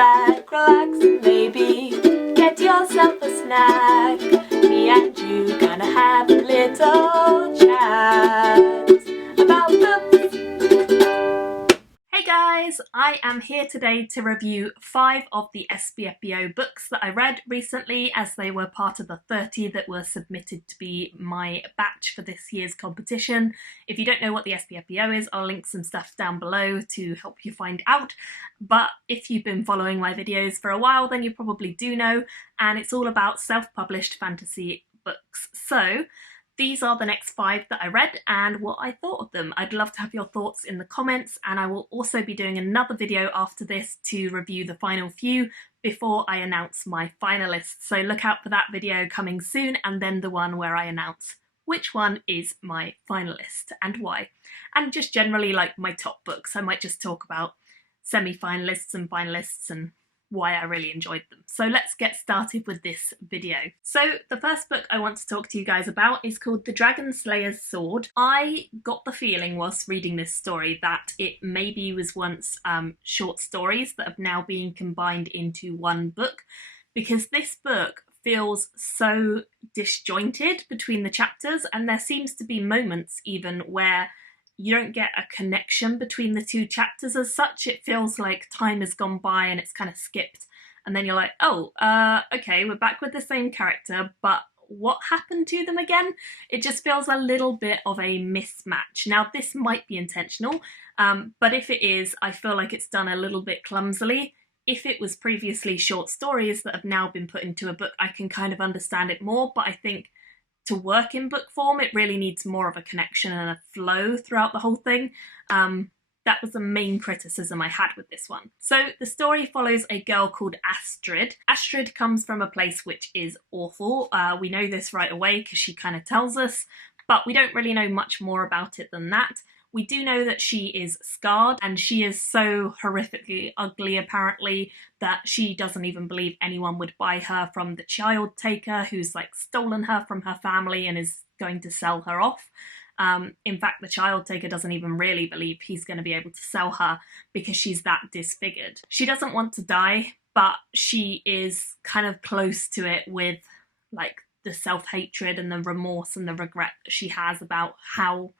back, relax, and maybe get yourself a snack. Me and you gonna have a little chat about books. Hey guys, I am here today to review 5 of the SPFBO books that I read recently, as they were part of the 30 that were submitted to be my batch for this year's competition. If you don't know what the SPFBO is, I'll link some stuff down below to help you find out. But if you've been following my videos for a while, then you probably do know, and it's all about self-published fantasy books. So these are the next 5 that I read and what I thought of them. I'd love to have your thoughts in the comments, and I will also be doing another video after this to review the final few before I announce my finalists. So look out for that video coming soon, and then the one where I announce which one is my finalist and why. And just generally like my top books. I might just talk about semi-finalists and finalists and why I really enjoyed them. So let's get started with this video. So the first book I want to talk to you guys about is called The Dragon Slayer's Sword. I got the feeling whilst reading this story that it maybe was once short stories that have now been combined into one book, because this book feels so disjointed between the chapters, and there seems to be moments even where you don't get a connection between the two chapters as such. It feels like time has gone by and it's kind of skipped, and then you're like, oh, okay, we're back with the same character, but what happened to them again? It just feels a little bit of a mismatch. Now, this might be intentional, but if it is, I feel like it's done a little bit clumsily. If it was previously short stories that have now been put into a book, I can kind of understand it more, but I think to work in book form, it really needs more of a connection and a flow throughout the whole thing. That was the main criticism I had with this one. So the story follows a girl called Astrid. Astrid comes from a place which is awful. We know this right away because she kind of tells us, but we don't really know much more about it than that. We do know that she is scarred, and she is so horrifically ugly apparently that she doesn't even believe anyone would buy her from the child taker who's like stolen her from her family and is going to sell her off. In fact, the child taker doesn't even really believe he's going to be able to sell her because she's that disfigured. She doesn't want to die, but she is kind of close to it with like the self-hatred and the remorse and the regret that she has about how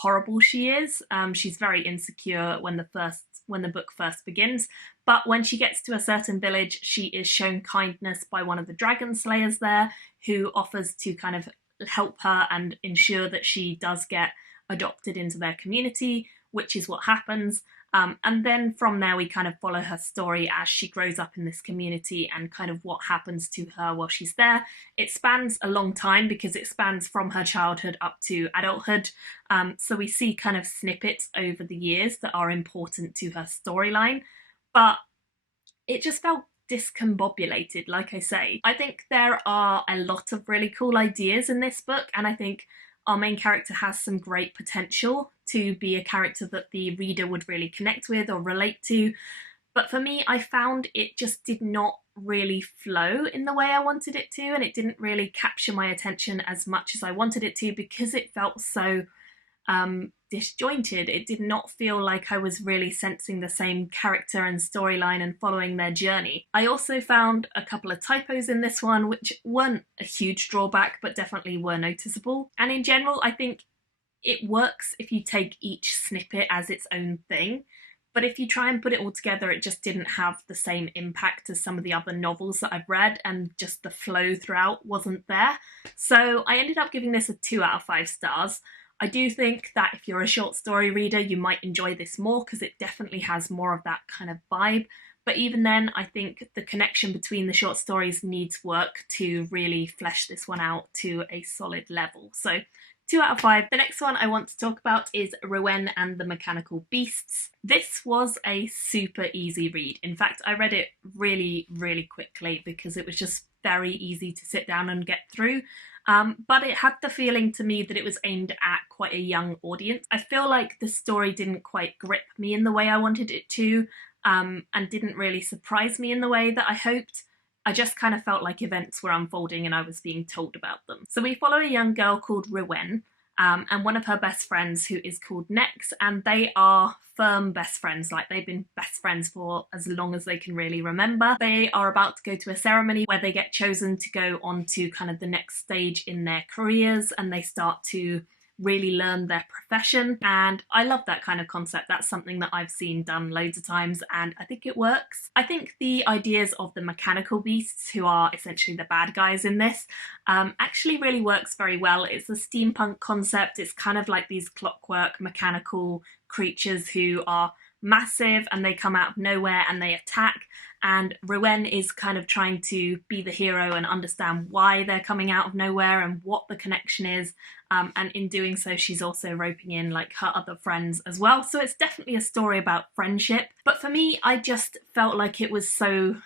horrible she is. She's very insecure when the book first begins, but when she gets to a certain village, she is shown kindness by one of the dragon slayers there, who offers to kind of help her and ensure that she does get adopted into their community, which is what happens. And then from there we kind of follow her story as she grows up in this community and kind of what happens to her while she's there. It spans a long time because it spans from her childhood up to adulthood. So we see kind of snippets over the years that are important to her storyline, but it just felt discombobulated, like I say. I think there are a lot of really cool ideas in this book, and I think our main character has some great potential to be a character that the reader would really connect with or relate to. But for me, I found it just did not really flow in the way I wanted it to, and it didn't really capture my attention as much as I wanted it to because it felt so disjointed. It did not feel like I was really sensing the same character and storyline and following their journey. I also found a couple of typos in this one, which weren't a huge drawback, but definitely were noticeable. And in general, I think it works if you take each snippet as its own thing, but if you try and put it all together, it just didn't have the same impact as some of the other novels that I've read, and just the flow throughout wasn't there. So I ended up giving this a 2 out of 5 stars. I do think that if you're a short story reader, you might enjoy this more because it definitely has more of that kind of vibe. But even then, I think the connection between the short stories needs work to really flesh this one out to a solid level. So 2 out of 5. The next one I want to talk about is Rowan and the Mechanical Beasts. This was a super easy read. In fact, I read it really, really quickly because it was just very easy to sit down and get through. But it had the feeling to me that it was aimed at quite a young audience. I feel like the story didn't quite grip me in the way I wanted it to, and didn't really surprise me in the way that I hoped. I just kind of felt like events were unfolding and I was being told about them. So we follow a young girl called Rowan, and one of her best friends who is called Nex, and they are firm best friends. Like, they've been best friends for as long as they can really remember. They are about to go to a ceremony where they get chosen to go on to kind of the next stage in their careers, and they start to really learn their profession. And I love that kind of concept. That's something that I've seen done loads of times, and I think it works. I think the ideas of the mechanical beasts, who are essentially the bad guys in this, actually really works very well. It's a steampunk concept. It's kind of like these clockwork mechanical creatures who are massive and they come out of nowhere and they attack, and Rowan is kind of trying to be the hero and understand why they're coming out of nowhere and what the connection is, and in doing so she's also roping in like her other friends as well. So it's definitely a story about friendship, but for me I just felt like it was so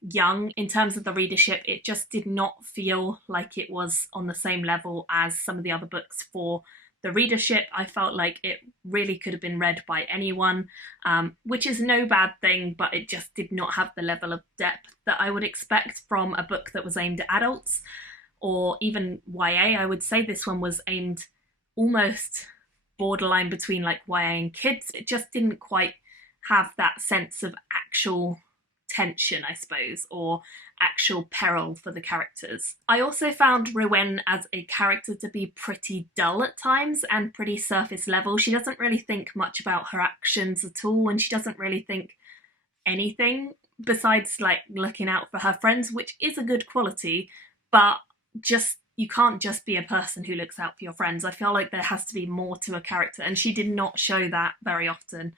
young in terms of the readership. It just did not feel like it was on the same level as some of the other books for the readership. I felt like it really could have been read by anyone, which is no bad thing, but it just did not have the level of depth that I would expect from a book that was aimed at adults, or even YA. I would say this one was aimed almost borderline between like YA and kids. It just didn't quite have that sense of actual tension, I suppose, or actual peril for the characters. I also found Rowan as a character to be pretty dull at times and pretty surface level. She doesn't really think much about her actions at all, and she doesn't really think anything besides like looking out for her friends, which is a good quality, but just you can't just be a person who looks out for your friends. I feel like there has to be more to a character, and she did not show that very often.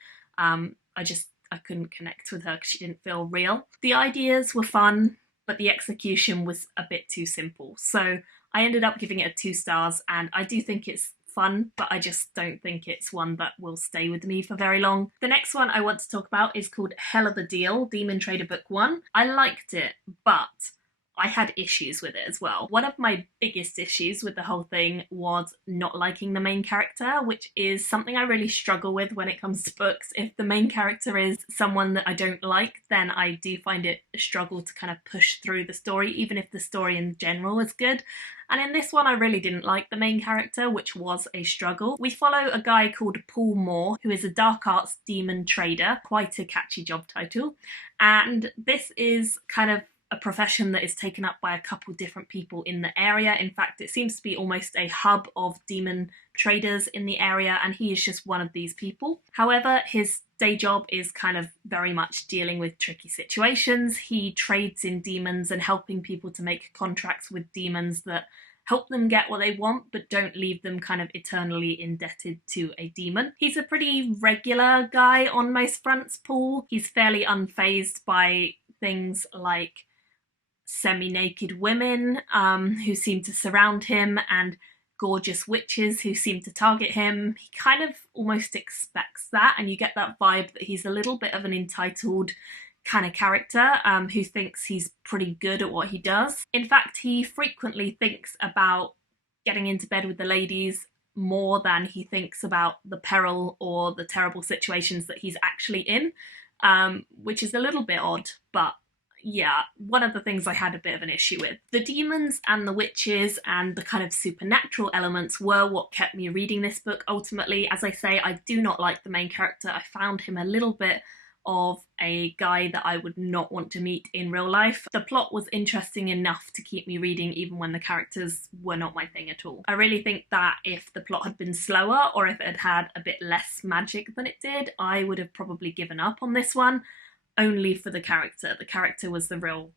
I couldn't connect with her because she didn't feel real. The ideas were fun, but the execution was a bit too simple. So I ended up giving it a 2 stars, and I do think it's fun, but I just don't think it's one that will stay with me for very long. The next one I want to talk about is called Hell of a Deal, Demon Trader Book 1. I liked it, but I had issues with it as well. One of my biggest issues with the whole thing was not liking the main character, which is something I really struggle with when it comes to books. If the main character is someone that I don't like, then I do find it a struggle to kind of push through the story, even if the story in general is good. And in this one, I really didn't like the main character, which was a struggle. We follow a guy called Paul Moore, who is a dark arts demon trader, quite a catchy job title. And this is kind of a profession that is taken up by a couple different people in the area. In fact, it seems to be almost a hub of demon traders in the area, and he is just one of these people. However, his day job is kind of very much dealing with tricky situations. He trades in demons and helping people to make contracts with demons that help them get what they want, but don't leave them kind of eternally indebted to a demon. He's a pretty regular guy on most fronts, Paul. He's fairly unfazed by things like semi-naked women who seem to surround him, and gorgeous witches who seem to target him. He kind of almost expects that, and you get that vibe that he's a little bit of an entitled kind of character who thinks he's pretty good at what he does. In fact, he frequently thinks about getting into bed with the ladies more than he thinks about the peril or the terrible situations that he's actually in, which is a little bit odd, but yeah, one of the things I had a bit of an issue with. The demons and the witches and the kind of supernatural elements were what kept me reading this book ultimately. As I say, I do not like the main character. I found him a little bit of a guy that I would not want to meet in real life. The plot was interesting enough to keep me reading even when the characters were not my thing at all. I really think that if the plot had been slower, or if it had had a bit less magic than it did, I would have probably given up on this one. Only for the character. The character was the real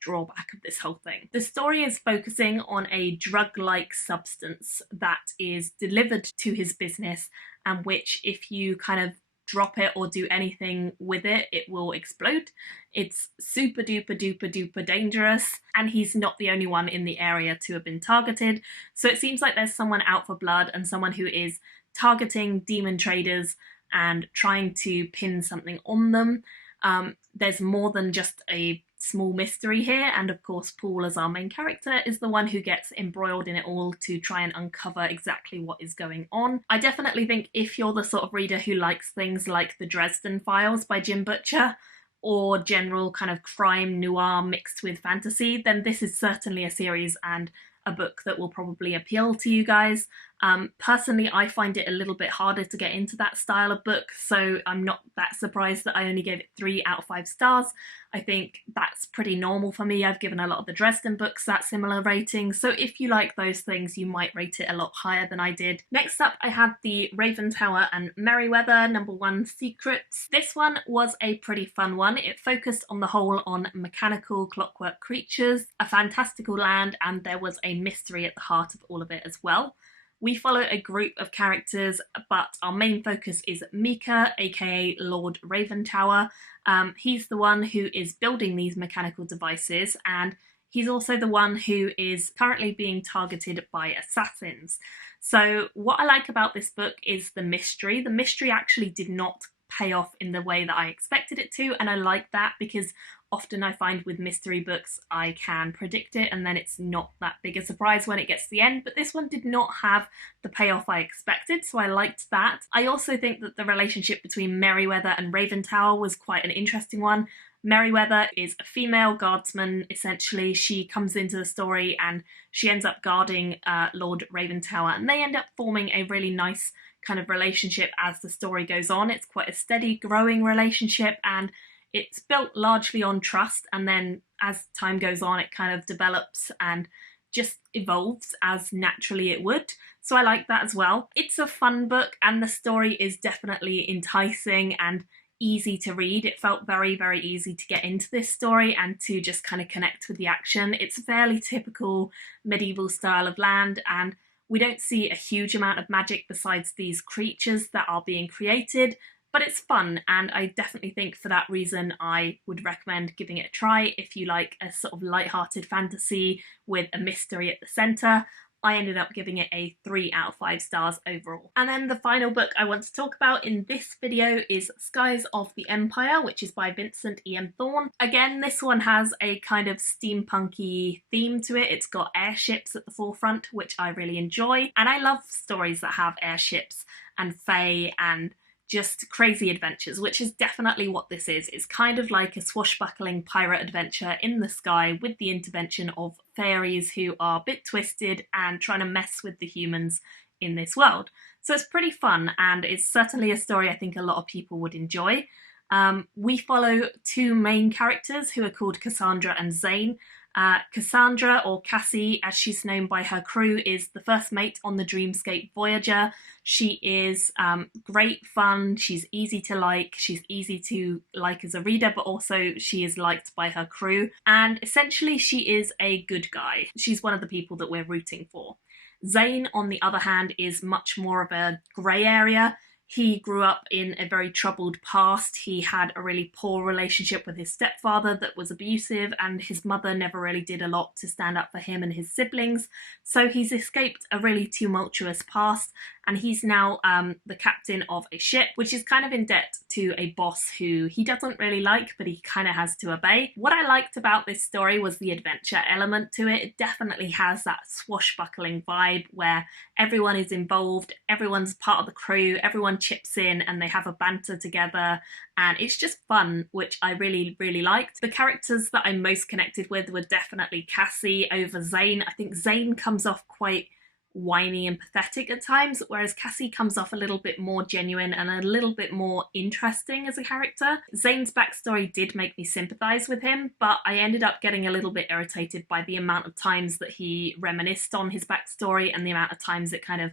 drawback of this whole thing. The story is focusing on a drug-like substance that is delivered to his business, and which, if you kind of drop it or do anything with it, it will explode. It's super duper duper duper dangerous, and he's not the only one in the area to have been targeted. So it seems like there's someone out for blood and someone who is targeting demon traders and trying to pin something on them. There's more than just a small mystery here, and of course Paul, as our main character, is the one who gets embroiled in it all to try and uncover exactly what is going on. I definitely think if you're the sort of reader who likes things like The Dresden Files by Jim Butcher, or general kind of crime noir mixed with fantasy, then this is certainly a series and a book that will probably appeal to you guys. Personally, I find it a little bit harder to get into that style of book, so I'm not that surprised that I only gave it 3 out of 5 stars. I think that's pretty normal for me. I've given a lot of the Dresden books that similar rating, so if you like those things, you might rate it a lot higher than I did. Next up, I had the Raven Tower and Merriweather #1 Secrets. This one was a pretty fun one. It focused on the whole on mechanical clockwork creatures, a fantastical land, and there was a mystery at the heart of all of it as well. We follow a group of characters, but our main focus is Mika, aka Lord Raventawer. He's the one who is building these mechanical devices, and he's also the one who is currently being targeted by assassins. So what I like about this book is the mystery. The mystery actually did not pay off in the way that I expected it to, and I like that because often I find with mystery books I can predict it and then it's not that big a surprise when it gets to the end, but this one did not have the payoff I expected, so I liked that. I also think that the relationship between Merriweather and Raventawer was quite an interesting one. Merriweather is a female guardsman, essentially. She comes into the story and she ends up guarding Lord Raventawer, and they end up forming a really nice kind of relationship as the story goes on. It's quite a steady, growing relationship, and it's built largely on trust, and then as time goes on it kind of develops and just evolves as naturally it would. So I like that as well. It's a fun book and the story is definitely enticing and easy to read. It felt very, very easy to get into this story and to just kind of connect with the action. It's a fairly typical medieval style of land, and we don't see a huge amount of magic besides these creatures that are being created, but it's fun, and I definitely think for that reason I would recommend giving it a try if you like a sort of light-hearted fantasy with a mystery at the centre. I ended up giving it a 3 out of 5 stars overall. And then the final book I want to talk about in this video is Skies of the Empire, which is by Vincent Ian Thorne. Again, this one has a kind of steampunky theme to it. It's got airships at the forefront, which I really enjoy, and I love stories that have airships and fae and just crazy adventures, which is definitely what this is. It's kind of like a swashbuckling pirate adventure in the sky with the intervention of fairies who are a bit twisted and trying to mess with the humans in this world. So it's pretty fun, and it's certainly a story I think a lot of people would enjoy. We follow 2 main characters who are called Cassandra and Zane. Cassandra, or Cassie as she's known by her crew, is the first mate on the Dreamscape Voyager. She is great fun, she's easy to like as a reader, but also she is liked by her crew, and essentially she is a good guy. She's one of the people that we're rooting for. Zane, on the other hand, is much more of a grey area. He grew up in a very troubled past. He had a really poor relationship with his stepfather that was abusive, and his mother never really did a lot to stand up for him and his siblings. So he's escaped a really tumultuous past, and he's now the captain of a ship, which is kind of in debt to a boss who he doesn't really like, but he kind of has to obey. What I liked about this story was the adventure element to it. It definitely has that swashbuckling vibe where everyone is involved, everyone's part of the crew, everyone chips in and they have a banter together, and it's just fun, which I really, really liked. The characters that I most connected with were definitely Cassie over Zane. I think Zane comes off quite whiny and pathetic at times, whereas Cassie comes off a little bit more genuine and a little bit more interesting as a character. Zane's backstory did make me sympathise with him, but I ended up getting a little bit irritated by the amount of times that he reminisced on his backstory and the amount of times it kind of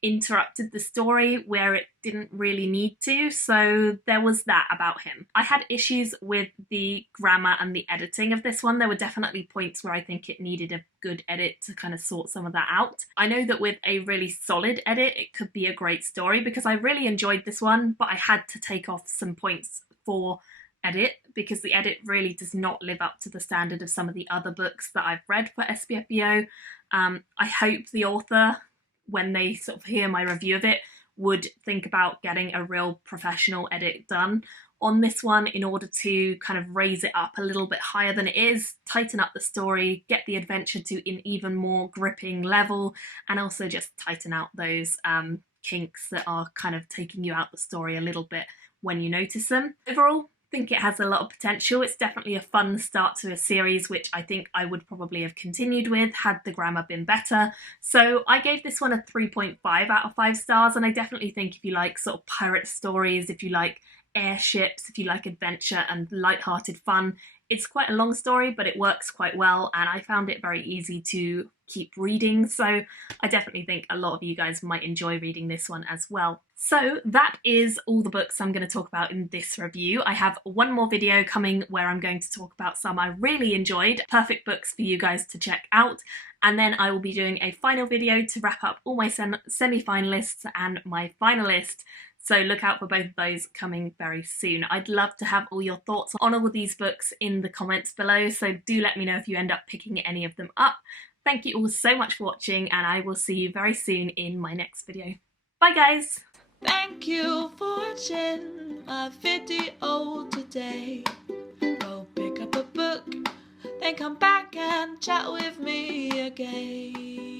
interrupted the story where it didn't really need to, so there was that about him. I had issues with the grammar and the editing of this one. There were definitely points where I think it needed a good edit to kind of sort some of that out. I know that with a really solid edit it could be a great story, because I really enjoyed this one, but I had to take off some points for edit because the edit really does not live up to the standard of some of the other books that I've read for SPFBO. I hope the author, when they sort of hear my review of it, would think about getting a real professional edit done on this one in order to kind of raise it up a little bit higher than it is, tighten up the story, get the adventure to an even more gripping level, and also just tighten out those kinks that are kind of taking you out the story a little bit when you notice them. Overall, think it has a lot of potential. It's definitely a fun start to a series, which I think I would probably have continued with had the grammar been better. So I gave this one a 3.5 out of 5 stars, and I definitely think if you like sort of pirate stories, if you like airships, if you like adventure and light-hearted fun, it's quite a long story, but it works quite well, and I found it very easy to keep reading, so I definitely think a lot of you guys might enjoy reading this one as well. So that is all the books I'm going to talk about in this review. I have one more video coming where I'm going to talk about some I really enjoyed, perfect books for you guys to check out, and then I will be doing a final video to wrap up all my semi-finalists and my finalist. So look out for both of those coming very soon. I'd love to have all your thoughts on all of these books in the comments below, so do let me know if you end up picking any of them up. Thank you all so much for watching, and I will see you very soon in my next video. Bye guys! Thank you for watching my video today. Go pick up a book, then come back and chat with me again.